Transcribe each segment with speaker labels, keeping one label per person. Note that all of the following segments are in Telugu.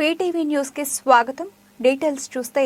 Speaker 1: పీటీవీ న్యూస్కి స్వాగతం. డీటెయిల్స్ చూస్తే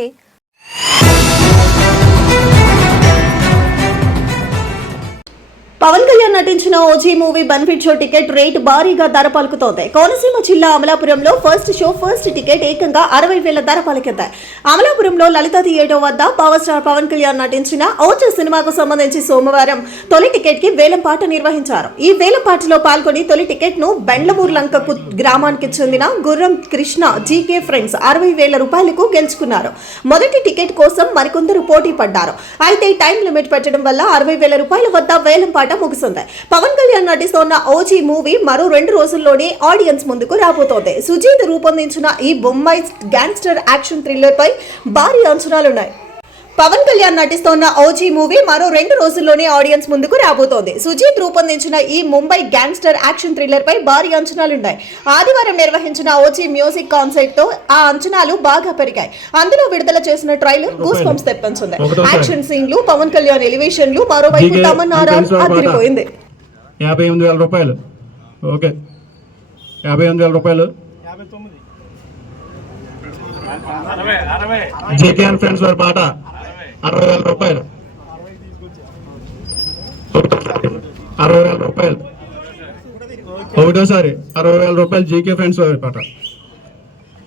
Speaker 2: పవన్ కళ్యాణ్ నటించిన OG movie benefit show ticket rate భారీగా ధర పలుకుతోంది కోనసీమ జిల్లా అమలాపురంలో ఫస్ట్ షో ఫస్ట్ టికెట్ ఏకంగా అరవై వేల ధర పలికింది అమలాపురంలో లలిత థియేటర్ వద్ద పవర్ స్టార్ పవన్ కళ్యాణ్ నటించిన ఓజీ సినిమాకు సంబంధించి సోమవారం తొలి టికెట్కి వేలంపాట నిర్వహించారు. ఈ వేలంపాటలో పాల్గొని తొలి టికెట్ను బెండ్లమూరు లంకకు గ్రామానికి చెందిన గుర్రం కృష్ణ జీకే ఫ్రెండ్స్ అరవై వేల రూపాయలకు గెలుచుకున్నారు. మొదటి టికెట్ కోసం మరికొందరు పోటీ పడ్డారు అయితే టైం లిమిట్ పెట్టడం వల్ల అరవై వేల రూపాయల వద్ద వేలంపాట ముగిసింది పవన్ కళ్యాణ్ నటిస్తోన్న ఓజీ మూవీ మరో రెండు రోజుల్లోనే ఆడియన్స్ ముందుకు రాబోతోంది. సుజీత్ రూపొందించిన ఈ బొమ్మాయి గ్యాంగ్స్టర్ యాక్షన్ థ్రిల్లర్ పై భారీ అంచనాలున్నాయి. పవన్ కళ్యాణ్ నటిస్తోన్న ఓజీ మూవీ మరో రెండు రోజుల్లోనే ఆడియన్స్ ముందుకు రాబోతోంది. సుజీత్ రూపొందించిన ఈ ముంబై గ్యాంగ్స్టర్ యాక్షన్ థ్రిల్లర్ పై భారీ అంచనాలున్నాయి. ఆదివారం నిర్వహించిన ఓజీ మ్యూజిక్ కాన్సర్ట్తో ఆ అంచనాలు బాగా పెరిగాయి. అందులో విడుదల చేసిన ట్రైలర్ గూస్ బంప్స్ తెప్పించింది. యాక్షన్ సీన్లు పవన్ కళ్యాణ్ ఎలివేషన్లు మరోవైపు
Speaker 3: వారి పాట.
Speaker 2: అదిరిపోయింది.
Speaker 3: యాభై ఎనిమిది వేల రూపాయలు. ఓకే. యాభై ఎనిమిది వేల రూపాయలు. జేకే అండ్ ఫ్రెండ్స్ వారి పాట. అరవై వేల రూపాయలు. అరవై వేల రూపాయలు. ఒకటోసారి అరవై వేల రూపాయలు జీకే ఫ్రెండ్స్ వారి పాట.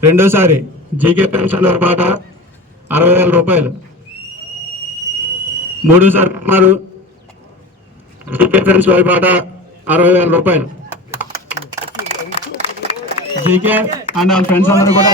Speaker 3: రెండోసారి జీకే ఫ్రెండ్స్ వారి పాట అరవై వేల రూపాయలు. మూడోసారి కుమారు జీకే ఫ్రెండ్స్ వారి పాట అరవై వేల రూపాయలు. జీకే అండ్ వాళ్ళ ఫ్రెండ్స్ అందరూ కూడా